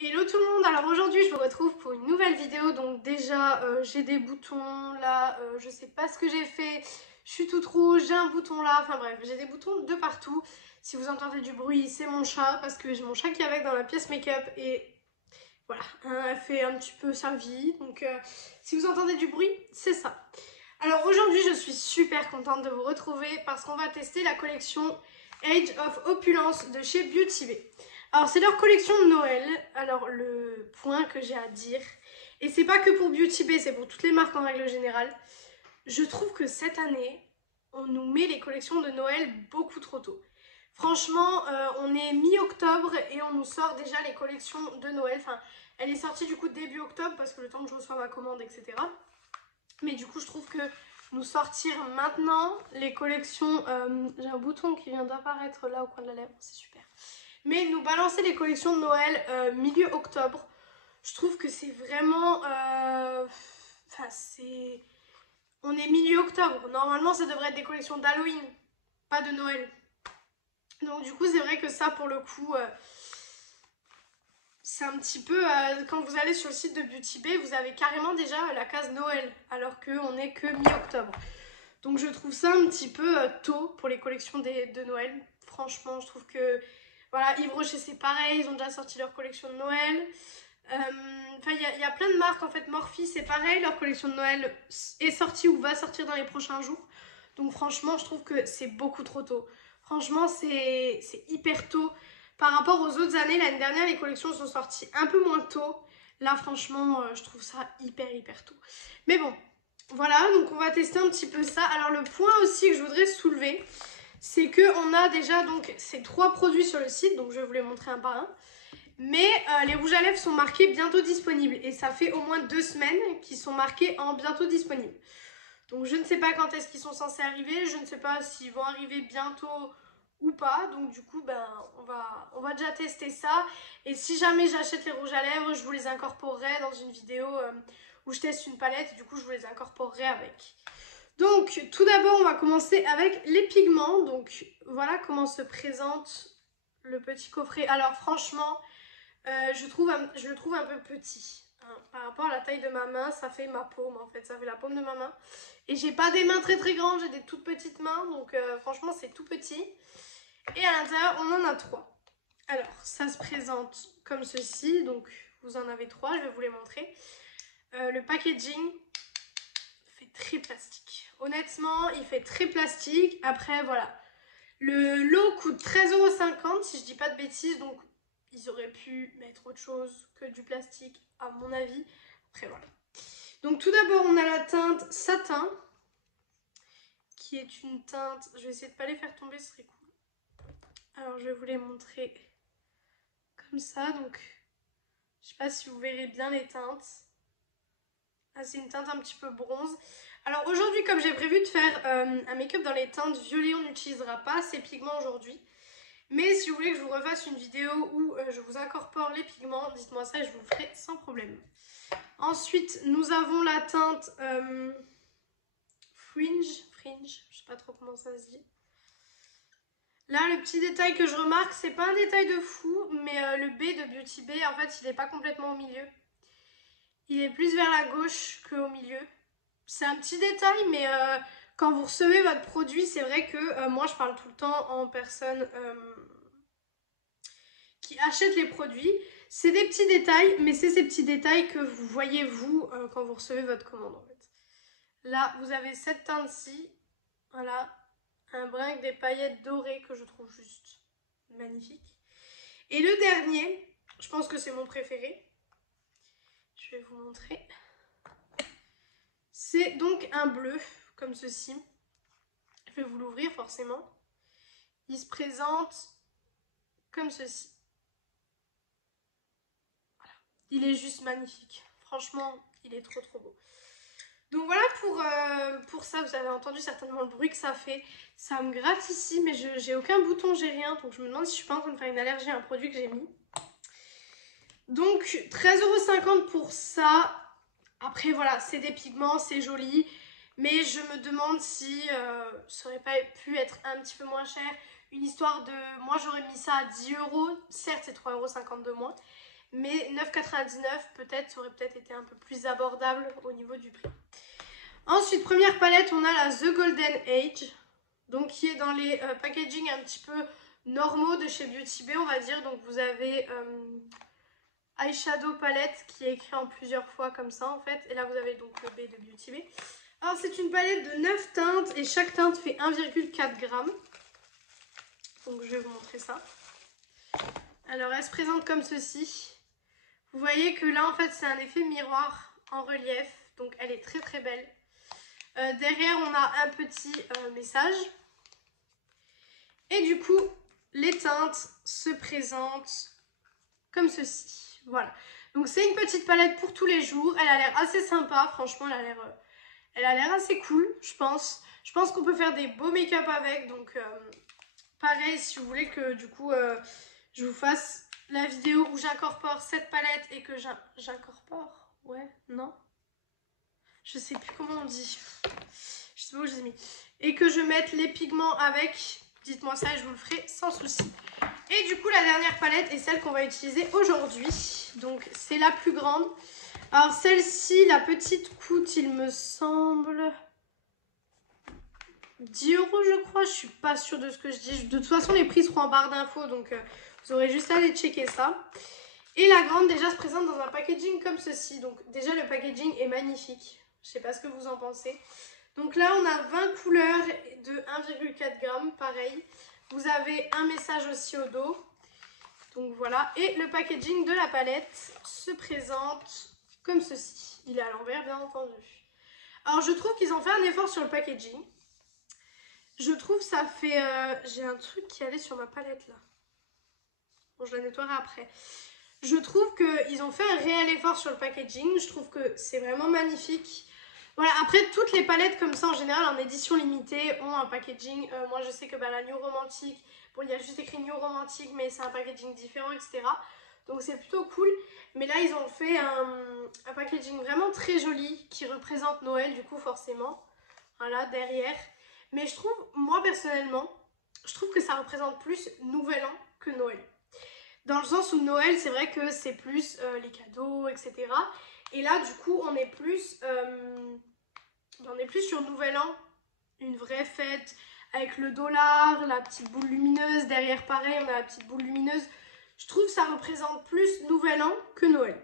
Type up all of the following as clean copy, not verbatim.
Hello tout le monde, alors aujourd'hui je vous retrouve pour une nouvelle vidéo. Donc déjà j'ai des boutons là, je sais pas ce que j'ai fait, je suis toute rouge, j'ai un bouton là, enfin bref, j'ai des boutons de partout. Si vous entendez du bruit, c'est mon chat, parce que j'ai mon chat qui est avec dans la pièce make-up et voilà, hein, elle fait un petit peu sa vie. Donc si vous entendez du bruit, c'est ça. Alors aujourd'hui je suis super contente de vous retrouver parce qu'on va tester la collection Age of Opulence de chez Beauty Bay. Alors c'est leur collection de Noël. Alors le point que j'ai à dire, et c'est pas que pour Beauty Bay, c'est pour toutes les marques en règle générale, je trouve que cette année on nous met les collections de Noël beaucoup trop tôt. Franchement, on est mi-octobre et on nous sort déjà les collections de Noël. Enfin, elle est sortie du coup début octobre parce que le temps que je reçois ma commande, etc. Mais du coup, je trouve que nous sortir maintenant les collections... j'ai un bouton qui vient d'apparaître là au coin de la lèvre, c'est super. Mais nous balancer les collections de Noël milieu octobre, je trouve que c'est vraiment... Enfin, c'est... On est milieu octobre. Normalement, ça devrait être des collections d'Halloween, pas de Noël. Donc du coup, c'est vrai que ça, pour le coup... c'est un petit peu, quand vous allez sur le site de Beauty Bay, vous avez carrément déjà la case Noël, alors qu'on n'est que mi-octobre. Donc je trouve ça un petit peu tôt pour les collections de Noël. Franchement, je trouve que, voilà, Yves Rocher c'est pareil, ils ont déjà sorti leur collection de Noël. Enfin, il y a plein de marques, en fait, Morphe c'est pareil, leur collection de Noël est sortie ou va sortir dans les prochains jours. Donc franchement, je trouve que c'est beaucoup trop tôt. Franchement, c'est hyper tôt. Par rapport aux autres années, l'année dernière, les collections sont sorties un peu moins tôt. Là, franchement, je trouve ça hyper tôt. Mais bon, voilà, donc on va tester un petit peu ça. Alors le point aussi que je voudrais soulever, c'est qu'on a déjà donc ces 3 produits sur le site, donc je vais vous les montrer un par un. Mais les rouges à lèvres sont marqués bientôt disponibles et ça fait au moins 2 semaines qu'ils sont marqués en bientôt disponibles. Donc je ne sais pas quand est-ce qu'ils sont censés arriver, je ne sais pas s'ils vont arriver bientôt ou pas. Donc du coup, ben, on va déjà tester ça. Et si jamais j'achète les rouges à lèvres, je vous les incorporerai dans une vidéo où je teste une palette. Du coup, je vous les incorporerai avec. Donc tout d'abord, on va commencer avec les pigments. Donc voilà comment se présente le petit coffret. Alors franchement, je le trouve un peu petit. Hein. Par rapport à la taille de ma main, ça fait ma paume en fait, ça fait la paume de ma main. Et j'ai pas des mains très grandes, j'ai des toutes petites mains, donc franchement c'est tout petit. Et à l'intérieur, on en a 3. Alors, ça se présente comme ceci, donc vous en avez 3, je vais vous les montrer. Le packaging fait très plastique. Honnêtement, il fait très plastique. Après, voilà. Le lot coûte 13,50 € si je dis pas de bêtises, donc ils auraient pu mettre autre chose que du plastique à mon avis. Après voilà. Donc tout d'abord on a la teinte satin, qui est une teinte, je vais essayer de pas les faire tomber, ce serait cool. Alors je vais vous les montrer comme ça, donc je sais pas si vous verrez bien les teintes. Ah, c'est une teinte un petit peu bronze. Alors aujourd'hui, comme j'ai prévu de faire un make-up dans les teintes violet, on n'utilisera pas ces pigments aujourd'hui. Mais si vous voulez que je vous refasse une vidéo où je vous incorpore les pigments, dites-moi ça et je vous le ferai sans problème. Ensuite, nous avons la teinte Fringe, je sais pas trop comment ça se dit. Là, le petit détail que je remarque, c'est pas un détail de fou, mais le B de Beauty Bay, en fait, il n'est pas complètement au milieu. Il est plus vers la gauche qu'au milieu. C'est un petit détail, mais quand vous recevez votre produit, c'est vrai que moi, je parle tout le temps en personne qui achète les produits. C'est des petits détails, mais c'est ces petits détails que vous voyez vous quand vous recevez votre commande en fait. Là, vous avez cette teinte-ci, voilà, un brin avec des paillettes dorées que je trouve juste magnifique. Et le dernier, je pense que c'est mon préféré, je vais vous montrer. C'est donc un bleu, comme ceci. Je vais vous l'ouvrir forcément. Il se présente comme ceci. Voilà. Il est juste magnifique. Franchement, il est trop beau. Donc voilà pour ça, vous avez entendu certainement le bruit que ça fait. Ça me gratte ici, mais j'ai aucun bouton, j'ai rien. Donc je me demande si je suis pas en train de faire une allergie à un produit que j'ai mis. Donc 13,50 € pour ça. Après voilà, c'est des pigments, c'est joli. Mais je me demande si ça aurait pas pu être un petit peu moins cher. Une histoire de... Moi j'aurais mis ça à 10 €. Certes c'est 3,50 € de moins. Mais 9,99 peut-être, ça aurait peut-être été un peu plus abordable au niveau du prix. Ensuite, première palette, on a la The Golden Age. Donc qui est dans les packaging un petit peu normaux de chez Beauty Bay, on va dire. Donc vous avez eyeshadow palette qui est écrit en plusieurs fois comme ça en fait. Et là vous avez donc le B de Beauty Bay. Alors c'est une palette de 9 teintes et chaque teinte fait 1,4 g. Donc je vais vous montrer ça. Alors elle se présente comme ceci. Vous voyez que là en fait c'est un effet miroir en relief. Donc elle est très très belle. Derrière on a un petit message. Et du coup les teintes se présentent comme ceci. Voilà. Donc c'est une petite palette pour tous les jours. Elle a l'air assez sympa. Franchement elle a l'air assez cool je pense. Je pense qu'on peut faire des beaux make-up avec. Donc pareil si vous voulez que du coup je vous fasse la vidéo où j'incorpore cette palette et que j'incorpore. Ouais, non. Je sais plus comment on dit. Je sais pas où je les ai mis. Et que je mette les pigments avec. Dites-moi ça et je vous le ferai sans souci. Et du coup la dernière palette est celle qu'on va utiliser aujourd'hui. Donc c'est la plus grande. Alors celle-ci, la petite coûte il me semble 10 € je crois. Je suis pas sûre de ce que je dis. De toute façon les prix seront en barre d'infos. Donc vous aurez juste à aller checker ça. Et la grande déjà se présente dans un packaging comme ceci. Donc déjà le packaging est magnifique. Je sais pas ce que vous en pensez. Donc là on a 20 couleurs de 1,4 g. Pareil. Vous avez un message aussi au dos. Donc voilà. Et le packaging de la palette se présente comme ceci. Il est à l'envers bien entendu. Alors je trouve qu'ils ont fait un effort sur le packaging. Je trouve ça fait... j'ai un truc qui allait sur ma palette là. Bon je la nettoierai après. Je trouve qu'ils ont fait un réel effort sur le packaging. Je trouve que c'est vraiment magnifique. Voilà, après toutes les palettes comme ça en général en édition limitée ont un packaging. Moi je sais que la New Romantic, bon il y a juste écrit New Romantic mais c'est un packaging différent etc. Donc c'est plutôt cool. Mais là ils ont fait un packaging vraiment très joli qui représente Noël du coup forcément. Voilà derrière. Mais je trouve, moi personnellement, je trouve que ça représente plus Nouvel An que Noël. Dans le sens où Noël, c'est vrai que c'est plus les cadeaux, etc. Et là, du coup, on est plus sur Nouvel An, une vraie fête avec le dollar, la petite boule lumineuse. Derrière, pareil, on a la petite boule lumineuse. Je trouve que ça représente plus Nouvel An que Noël.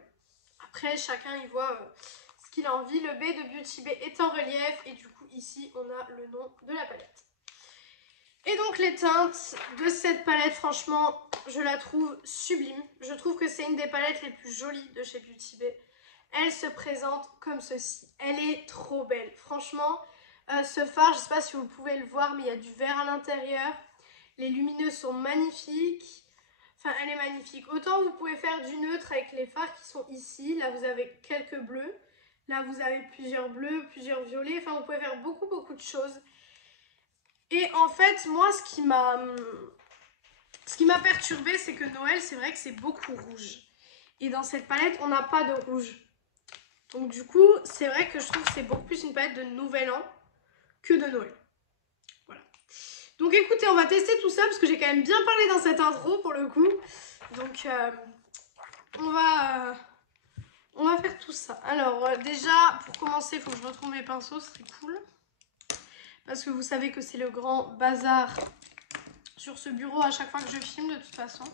Après, chacun y voit ce qu'il a envie. Le B de Beauty Bay est en relief et du coup, ici, on a le nom de la palette. Et donc les teintes de cette palette, franchement, je la trouve sublime. Je trouve que c'est une des palettes les plus jolies de chez Beauty Bay. Elle se présente comme ceci. Elle est trop belle. Franchement, ce fard, je ne sais pas si vous pouvez le voir, mais il y a du vert à l'intérieur. Les lumineux sont magnifiques. Enfin, elle est magnifique. Autant vous pouvez faire du neutre avec les fards qui sont ici. Là, vous avez quelques bleus. Là, vous avez plusieurs bleus, plusieurs violets. Enfin, vous pouvez faire beaucoup, beaucoup de choses. Et en fait, moi, ce qui m'a perturbée, c'est que Noël, c'est vrai que c'est beaucoup rouge. Et dans cette palette, on n'a pas de rouge. Donc du coup, c'est vrai que je trouve que c'est beaucoup plus une palette de Nouvel An que de Noël. Voilà. Donc écoutez, on va tester tout ça parce que j'ai quand même bien parlé dans cette intro pour le coup. Donc on va faire tout ça. Alors déjà, pour commencer, il faut que je retrouve mes pinceaux, ce serait cool. Parce que vous savez que c'est le grand bazar sur ce bureau à chaque fois que je filme de toute façon.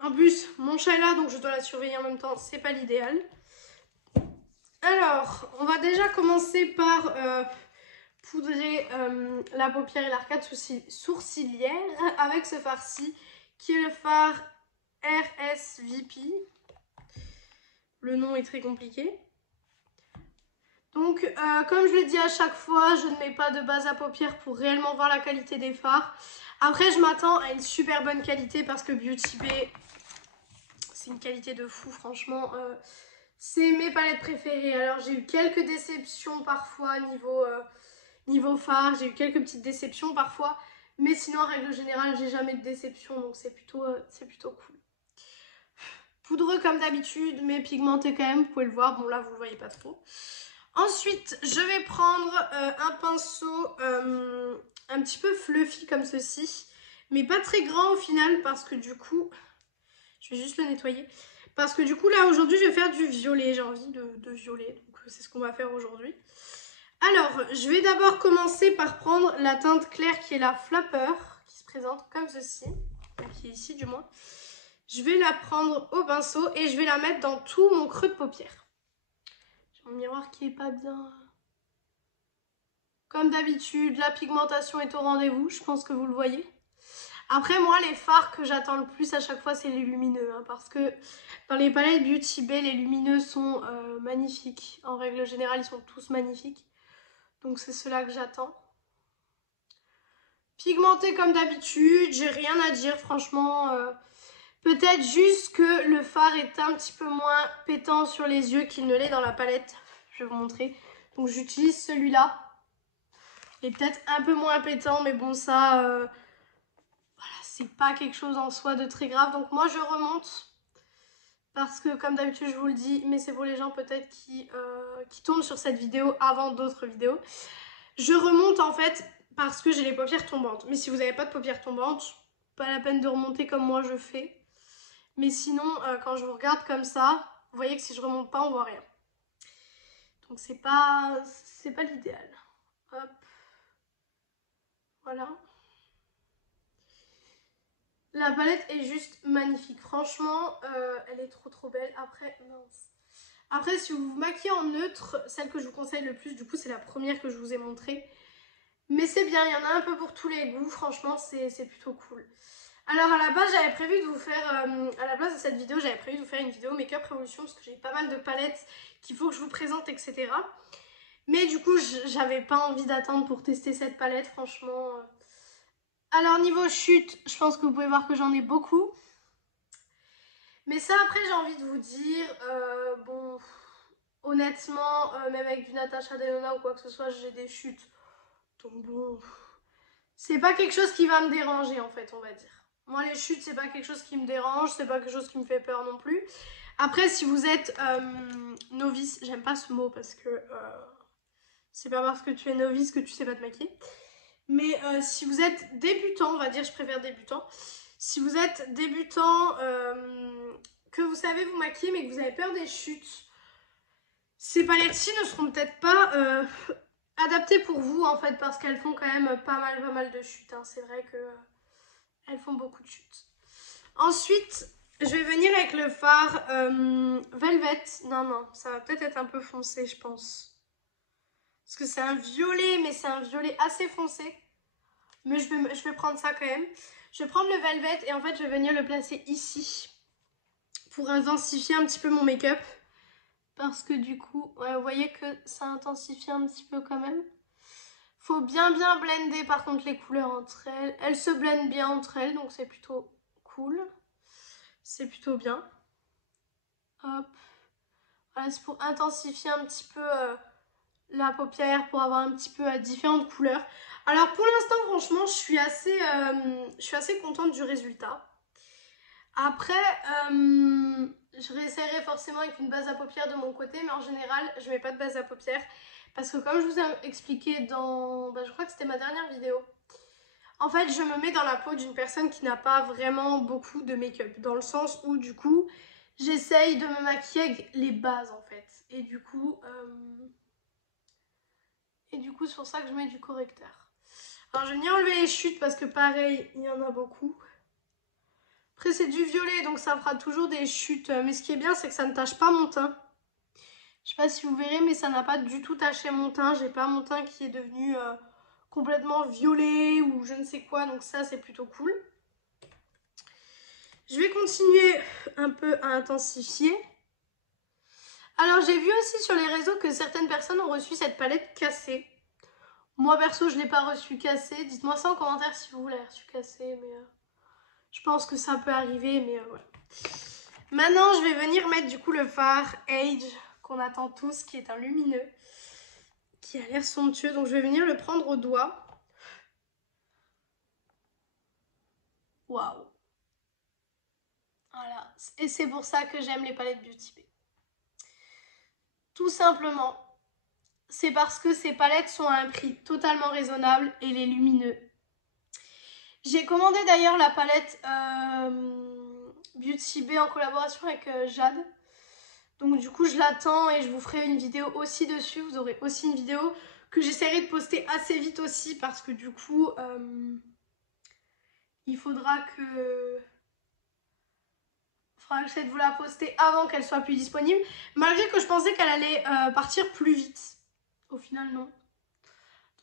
En plus, mon chat est là, donc je dois la surveiller en même temps, c'est pas l'idéal. Alors, on va déjà commencer par poudrer la paupière et l'arcade sourcilière avec ce fard-ci, qui est le fard RSVP. Le nom est très compliqué. Donc, comme je le dis à chaque fois, je ne mets pas de base à paupières pour réellement voir la qualité des fards. Après, je m'attends à une super bonne qualité parce que Beauty Bay, c'est une qualité de fou, franchement. C'est mes palettes préférées. Alors, j'ai eu quelques déceptions parfois niveau fard. J'ai eu quelques petites déceptions parfois. Mais sinon, en règle générale, j'ai jamais de déception. Donc, c'est plutôt cool. Poudreux comme d'habitude, mais pigmenté quand même. Vous pouvez le voir. Bon, là, vous le voyez pas trop. Ensuite, je vais prendre un pinceau un petit peu fluffy comme ceci. mais pas très grand au final parce que du coup, je vais juste le nettoyer. Parce que du coup là aujourd'hui je vais faire du violet, j'ai envie de violet, donc c'est ce qu'on va faire aujourd'hui. Alors, je vais d'abord commencer par prendre la teinte claire qui est la Flapper, qui se présente comme ceci, qui est ici du moins. Je vais la prendre au pinceau et je vais la mettre dans tout mon creux de paupière. J'ai mon miroir qui est pas bien. Comme d'habitude, la pigmentation est au rendez-vous, je pense que vous le voyez. Après moi, les fards que j'attends le plus à chaque fois, c'est les lumineux, hein, parce que dans les palettes Beauty Bay, les lumineux sont magnifiques. En règle générale, ils sont tous magnifiques. Donc c'est cela que j'attends. Pigmenté comme d'habitude, j'ai rien à dire franchement. Peut-être juste que le fard est un petit peu moins pétant sur les yeux qu'il ne l'est dans la palette. Je vais vous montrer. Donc j'utilise celui-là. Il est peut-être un peu moins pétant, mais bon ça, voilà, c'est pas quelque chose en soi de très grave. Donc moi je remonte. Parce que comme d'habitude je vous le dis, mais c'est pour les gens peut-être qui tombent sur cette vidéo avant d'autres vidéos. Je remonte en fait parce que j'ai les paupières tombantes. Mais si vous n'avez pas de paupières tombantes, pas la peine de remonter comme moi je fais. Mais sinon, quand je vous regarde comme ça, vous voyez que si je remonte pas, on voit rien. Donc c'est pas l'idéal. Hop. Voilà. La palette est juste magnifique. Franchement, elle est trop belle. Après, mince. Après, si vous vous maquillez en neutre, celle que je vous conseille le plus, du coup, c'est la première que je vous ai montrée. Mais c'est bien, il y en a un peu pour tous les goûts. Franchement, c'est plutôt cool. Alors à la base j'avais prévu de vous faire, à la place de cette vidéo j'avais prévu de vous faire une vidéo Make-up Révolution parce que j'ai pas mal de palettes qu'il faut que je vous présente etc. Mais du coup j'avais pas envie d'attendre pour tester cette palette franchement. Alors niveau chute, je pense que vous pouvez voir que j'en ai beaucoup. Mais ça après j'ai envie de vous dire, bon honnêtement même avec du Natasha Denona ou quoi que ce soit j'ai des chutes. Donc bon, c'est pas quelque chose qui va me déranger en fait on va dire. Moi les chutes c'est pas quelque chose qui me dérange, c'est pas quelque chose qui me fait peur non plus. Après si vous êtes novice, j'aime pas ce mot parce que c'est pas parce que tu es novice que tu sais pas te maquiller. Mais si vous êtes débutant, on va dire je préfère débutant. Si vous êtes débutant, que vous savez vous maquiller mais que vous avez peur des chutes, ces palettes-ci ne seront peut-être pas adaptées pour vous en fait parce qu'elles font quand même pas mal de chutes. Hein. C'est vrai que elles font beaucoup de chutes. Ensuite, je vais venir avec le fard Velvet. Non, ça va peut-être être un peu foncé, je pense. Parce que c'est un violet, mais c'est un violet assez foncé. Mais je vais prendre ça quand même. Je vais prendre le Velvet et en fait, je vais venir le placer ici. Pour intensifier un petit peu mon make-up. Parce que du coup, ouais, vous voyez que ça intensifie un petit peu quand même. Faut bien blender par contre les couleurs entre elles. Elles se blendent bien entre elles, donc c'est plutôt cool. C'est plutôt bien. Hop. Voilà, c'est pour intensifier un petit peu la paupière, pour avoir un petit peu différentes couleurs. Alors pour l'instant, franchement, je suis assez contente du résultat. Après, je réessayerai forcément avec une base à paupières de mon côté, mais en général, je mets pas de base à paupières. Parce que comme je vous ai expliqué dans, je crois que c'était ma dernière vidéo, en fait, je me mets dans la peau d'une personne qui n'a pas vraiment beaucoup de make-up. Dans le sens où, du coup, j'essaye de me maquiller avec les bases, en fait. Et du coup, c'est pour ça que je mets du correcteur. Alors, je vais venir enlever les chutes parce que, pareil, il y en a beaucoup. Après, c'est du violet, donc ça fera toujours des chutes. Mais ce qui est bien, c'est que ça ne tache pas mon teint. Je sais pas si vous verrez, mais ça n'a pas du tout taché mon teint. J'ai pas mon teint qui est devenu complètement violet ou je ne sais quoi. Donc ça, c'est plutôt cool. Je vais continuer un peu à intensifier. Alors j'ai vu aussi sur les réseaux que certaines personnes ont reçu cette palette cassée. Moi perso je ne l'ai pas reçue cassée. Dites-moi ça en commentaire si vous l'avez reçue cassée. Mais je pense que ça peut arriver. Mais voilà. Maintenant je vais venir mettre du coup le fard Age qu'on attend tous, qui est un lumineux. Qui a l'air somptueux. Donc je vais venir le prendre au doigt. Waouh. Voilà. Et c'est pour ça que j'aime les palettes Beauty Bay. Tout simplement, c'est parce que ces palettes sont à un prix totalement raisonnable et les lumineux. J'ai commandé d'ailleurs la palette Beauty Bay en collaboration avec Jade. Donc du coup je l'attends et je vous ferai une vidéo aussi dessus. Vous aurez aussi une vidéo que j'essaierai de poster assez vite aussi parce que du coup il faudra que j'essaie de vous la poster avant qu'elle soit plus disponible. Malgré que je pensais qu'elle allait partir plus vite. Au final non.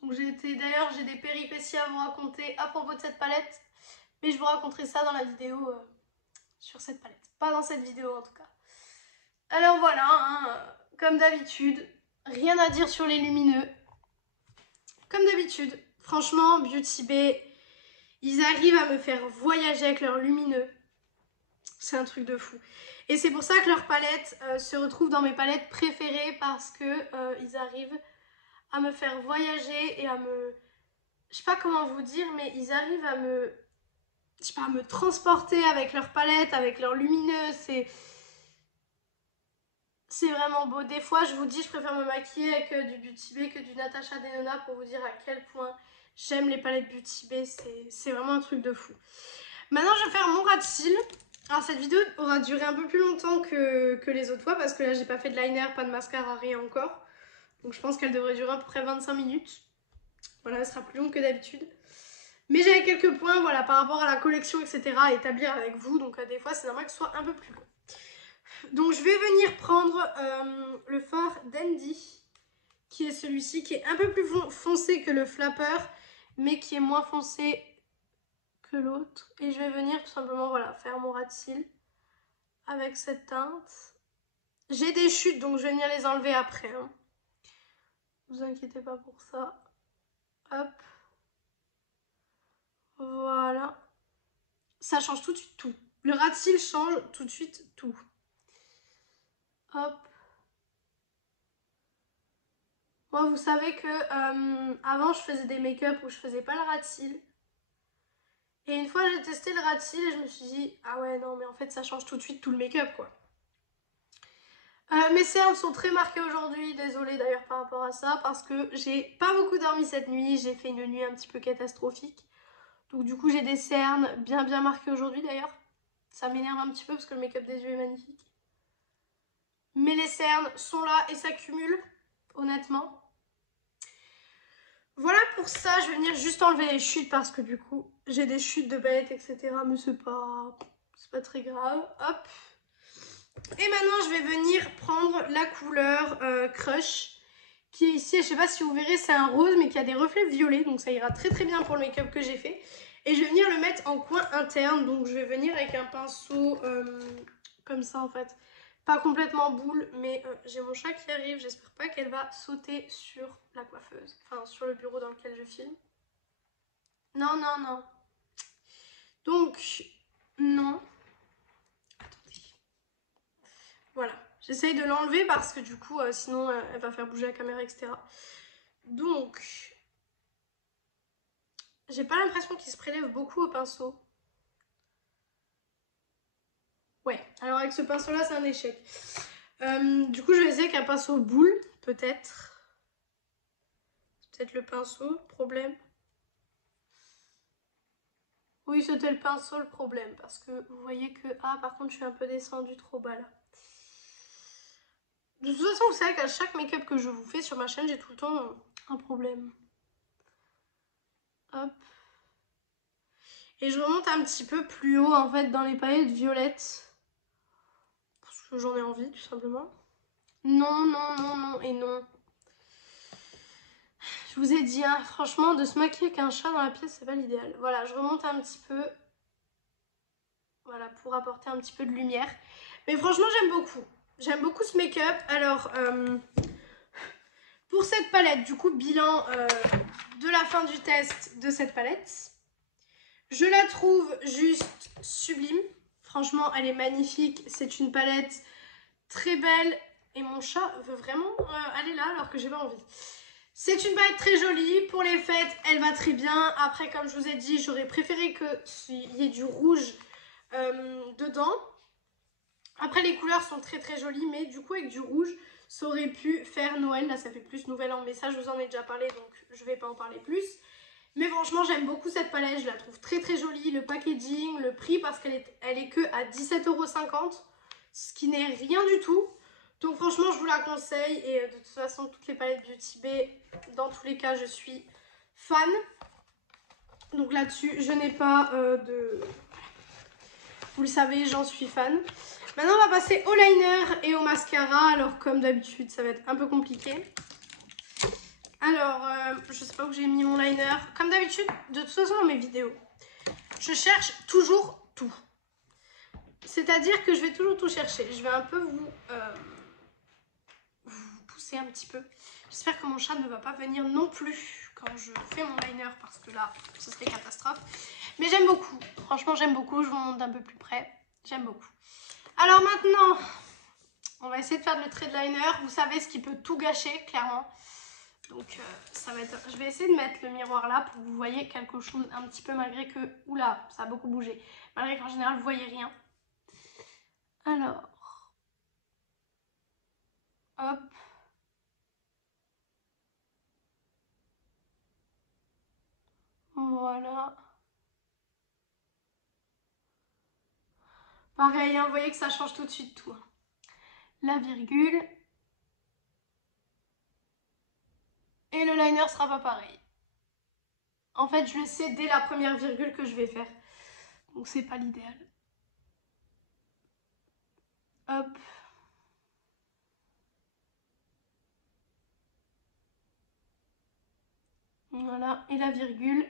Donc d'ailleurs j'ai des péripéties à vous raconter à propos de cette palette. Mais je vous raconterai ça dans la vidéo sur cette palette. Pas dans cette vidéo en tout cas. Alors voilà, hein, comme d'habitude, rien à dire sur les lumineux. Comme d'habitude, franchement, Beauty Bay, ils arrivent à me faire voyager avec leurs lumineux. C'est un truc de fou. Et c'est pour ça que leur palette se retrouve dans mes palettes préférées parce que ils arrivent à me faire voyager et à me... Je sais pas comment vous dire, mais ils arrivent à me... Je sais pas, à me transporter avec leur palette, avec leurs lumineux. C'est vraiment beau. Des fois, je vous dis, je préfère me maquiller avec du Beauty Bay que du Natasha Denona pour vous dire à quel point j'aime les palettes Beauty Bay. C'est vraiment un truc de fou. Maintenant, je vais faire mon ras de cils. Alors, cette vidéo aura duré un peu plus longtemps que les autres fois parce que là, j'ai pas fait de liner, pas de mascara, rien encore. Donc, je pense qu'elle devrait durer à peu près 25 minutes. Voilà, elle sera plus longue que d'habitude. Mais j'avais quelques points, voilà, par rapport à la collection, etc. à établir avec vous. Donc, des fois, c'est normal que ce soit un peu plus long. Donc je vais venir prendre le fard d'Andy, qui est celui-ci, qui est un peu plus foncé que le Flapper, mais qui est moins foncé que l'autre. Et je vais venir tout simplement voilà, faire mon ras de cils avec cette teinte. J'ai des chutes, donc je vais venir les enlever après. Hein. Ne vous inquiétez pas pour ça. Hop. Voilà. Ça change tout de suite tout. Le ras de cils change tout de suite tout. Hop. Moi, vous savez que avant, je faisais des make-up où je faisais pas le ras de cils. Et une fois, j'ai testé le ras de cils et je me suis dit, ah ouais, non, mais en fait, ça change tout de suite tout le make-up, quoi. Mes cernes sont très marquées aujourd'hui, désolée d'ailleurs par rapport à ça, parce que j'ai pas beaucoup dormi cette nuit, j'ai fait une nuit un petit peu catastrophique. Donc du coup, j'ai des cernes bien marquées aujourd'hui d'ailleurs. Ça m'énerve un petit peu parce que le make-up des yeux est magnifique. Mais les cernes sont là et s'accumulent, honnêtement. Voilà pour ça, je vais venir juste enlever les chutes parce que du coup, j'ai des chutes de bêtes, etc. Mais c'est pas très grave. Hop. Et maintenant, je vais venir prendre la couleur Crush qui est ici. Je sais pas si vous verrez, c'est un rose mais qui a des reflets violets. Donc ça ira très bien pour le make-up que j'ai fait. Et je vais venir le mettre en coin interne. Donc je vais venir avec un pinceau comme ça en fait. Pas complètement boule, mais j'ai mon chat qui arrive. J'espère pas qu'elle va sauter sur la coiffeuse. Enfin, sur le bureau dans lequel je filme. Non, non, non. Donc, non. Attendez. Voilà. J'essaye de l'enlever parce que du coup, sinon, elle va faire bouger la caméra, etc. Donc, j'ai pas l'impression qu'il se prélève beaucoup au pinceau. Ouais, alors avec ce pinceau-là, c'est un échec. Du coup, je vais essayer avec un pinceau boule, peut-être. Peut-être le pinceau, problème. Oui, c'était le pinceau le problème, parce que vous voyez que... Ah, par contre, je suis un peu descendue trop bas, là. De toute façon, vous savez qu'à chaque make-up que je vous fais sur ma chaîne, j'ai tout le temps un problème. Hop. Et je remonte un petit peu plus haut, en fait, dans les palettes violettes. Parce que j'en ai envie, tout simplement. Non, non, non, non et non. Je vous ai dit, hein, franchement, de se maquiller avec un chat dans la pièce, c'est pas l'idéal. Voilà, je remonte un petit peu. Voilà, pour apporter un petit peu de lumière. Mais franchement, j'aime beaucoup. J'aime beaucoup ce make-up. Alors, pour cette palette, du coup, bilan de la fin du test de cette palette. Je la trouve juste sublime. Franchement, elle est magnifique. C'est une palette très belle. Et mon chat veut vraiment aller là alors que j'ai pas envie. C'est une palette très jolie. Pour les fêtes, elle va très bien. Après, comme je vous ai dit, j'aurais préféré qu'il y ait du rouge dedans. Après, les couleurs sont très jolies. Mais du coup, avec du rouge, ça aurait pu faire Noël. Là, ça fait plus Nouvel An. Mais ça, je vous en ai déjà parlé. Donc, je vais pas en parler plus. Mais franchement, j'aime beaucoup cette palette, je la trouve très très jolie. Le packaging, le prix, parce qu'elle est que à 17,50 €, ce qui n'est rien du tout. Donc franchement, je vous la conseille. Et de toute façon, toutes les palettes Beauty Bay, dans tous les cas, je suis fan. Donc là-dessus, je n'ai pas de... Vous le savez, j'en suis fan. Maintenant, on va passer au liner et au mascara. Alors, comme d'habitude, ça va être un peu compliqué. Alors, je sais pas où j'ai mis mon liner. Comme d'habitude, de toute façon, dans mes vidéos, je cherche toujours tout. C'est-à-dire que je vais toujours tout chercher. Je vais un peu vous pousser un petit peu. J'espère que mon chat ne va pas venir non plus quand je fais mon liner, parce que là, ce serait catastrophe. Mais j'aime beaucoup. Franchement, j'aime beaucoup. Je vous montre d'un peu plus près. J'aime beaucoup. Alors maintenant, on va essayer de faire le trait de liner. Vous savez ce qui peut tout gâcher, clairement. Donc ça va être... Je vais essayer de mettre le miroir là pour que vous voyez quelque chose un petit peu, malgré que... Oula, ça a beaucoup bougé. Malgré qu'en général, vous voyez rien. Alors... Hop. Voilà. Pareil, hein, vous voyez que ça change tout de suite tout. La virgule. Et le liner sera pas pareil. En fait, je le sais dès la première virgule que je vais faire. Donc c'est pas l'idéal. Hop. Voilà, et la virgule.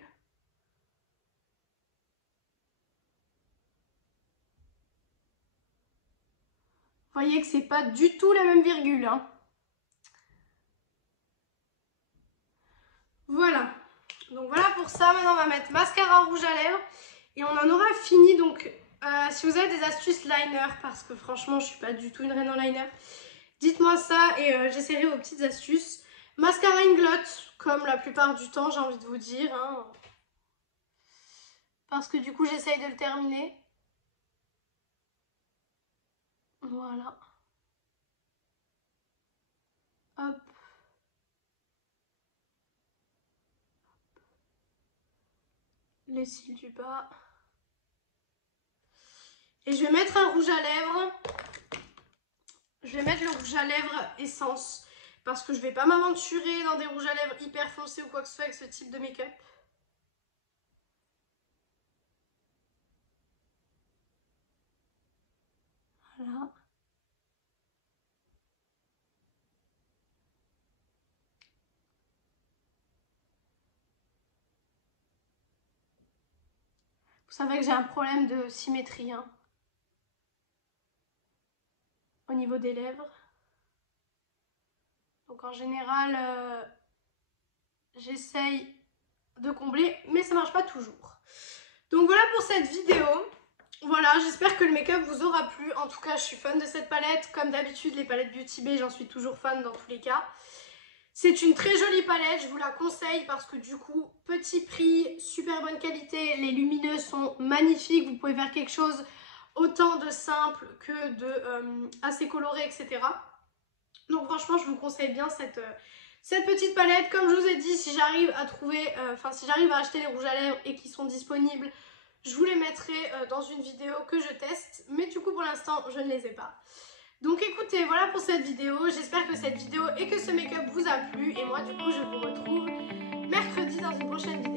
Vous voyez que c'est pas du tout la même virgule, hein. Voilà. Donc voilà pour ça. Maintenant, on va mettre mascara rouge à lèvres. Et on en aura fini. Donc, si vous avez des astuces liner, parce que franchement, je suis pas du tout une reine en liner, dites-moi ça et j'essaierai vos petites astuces. Mascara Inglot, comme la plupart du temps, j'ai envie de vous dire, hein. Parce que du coup, j'essaye de le terminer. Voilà. Hop. Les cils du bas. Et je vais mettre un rouge à lèvres. Je vais mettre le rouge à lèvres Essence. Parce que je vais pas m'aventurer dans des rouges à lèvres hyper foncés ou quoi que ce soit avec ce type de make-up. Voilà. Vous savez que j'ai un problème de symétrie, hein, au niveau des lèvres. Donc en général, j'essaye de combler, mais ça marche pas toujours. Donc voilà pour cette vidéo. Voilà, j'espère que le make-up vous aura plu. En tout cas, je suis fan de cette palette. Comme d'habitude, les palettes Beauty Bay, j'en suis toujours fan dans tous les cas. C'est une très jolie palette, je vous la conseille parce que du coup, petit prix, super bonne qualité. Les lumineux sont magnifiques. Vous pouvez faire quelque chose autant de simple que de assez coloré, etc. Donc franchement, je vous conseille bien cette petite palette. Comme je vous ai dit, si j'arrive à trouver, si j'arrive à acheter les rouges à lèvres et qui sont disponibles, je vous les mettrai dans une vidéo que je teste. Mais du coup, pour l'instant, je ne les ai pas. Donc écoutez, voilà pour cette vidéo. J'espère que cette vidéo et que ce make-up vous a plu. Et moi, du coup, je vous retrouve mercredi dans une prochaine vidéo.